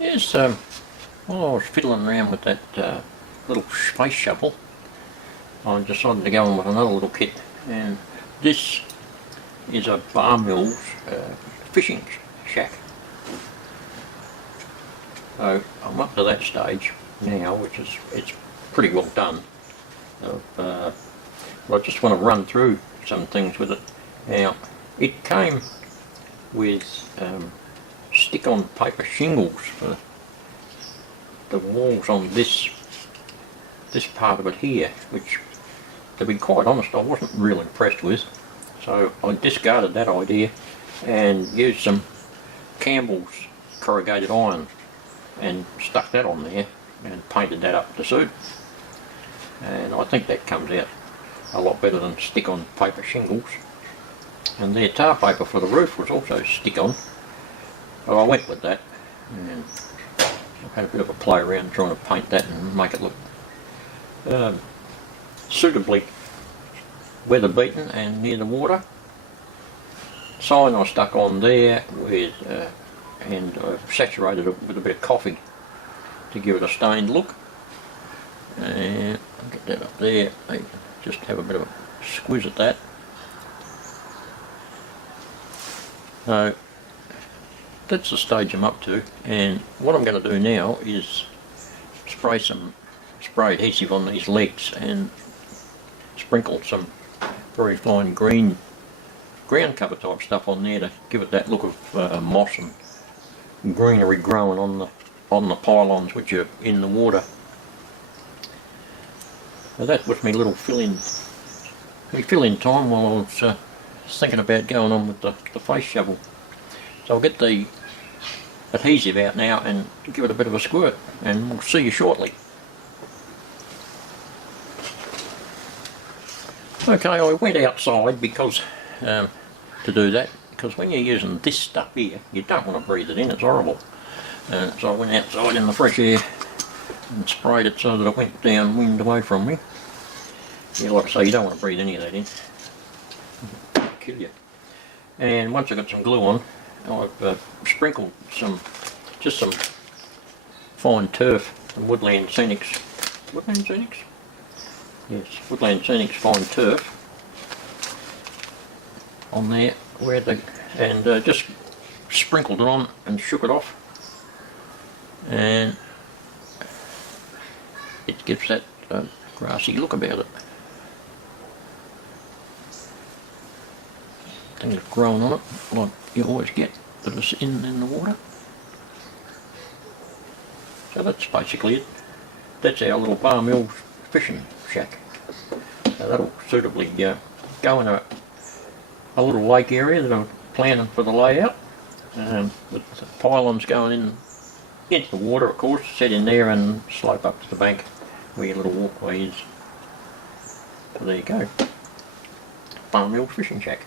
Yes, while I was fiddling around with that little space shovel, I decided to go on with another little kit, and this is a Bar Mills fishing shack. So I'm up to that stage now, which is it's pretty well done. But I just want to run through some things with it. Now, it came with stick-on paper shingles for the walls on this part of it here, which, to be quite honest, I wasn't real impressed with. So I discarded that idea and used some Campbell's corrugated iron and stuck that on there and painted that up to suit. And I think that comes out a lot better than stick-on paper shingles. And their tar paper for the roof was also stick-on. So I went with that, and I've had a bit of a play around trying to paint that and make it look suitably weather beaten and near the water. Sign I stuck on there with and I've saturated it with a bit of coffee to give it a stained look. And I'll get that up there. I just have a bit of a squiz at that. So that's the stage I'm up to, and what I'm going to do now is spray some spray adhesive on these legs and sprinkle some very fine green ground cover type stuff on there to give it that look of moss and greenery growing on the pylons which are in the water. So that was my little fill-in time while I was thinking about going on with the face shovel. So I'll get the adhesive out now and give it a bit of a squirt, and we'll see you shortly. Okay, I went outside because to do that, because when you're using this stuff here, you don't want to breathe it in, it's horrible. So I went outside in the fresh air and sprayed it so that it went downwind away from me. Yeah, like I say, you don't want to breathe any of that in. It'll kill you. And once I got some glue on, I've sprinkled just some fine turf from Woodland Scenics. Woodland Scenics? Yes, Woodland Scenics fine turf on there, and just sprinkled it on and shook it off, and it gives that grassy look about it. Things have grown on it, like you always get that is in the water. So that's basically it. That's our little Bar Mills fishing shack. So that'll suitably go in a little lake area that I'm planning for the layout, with the pylons going into the water, of course, set in there and slope up to the bank where your little walkway is. So there you go. Bar Mills fishing shack.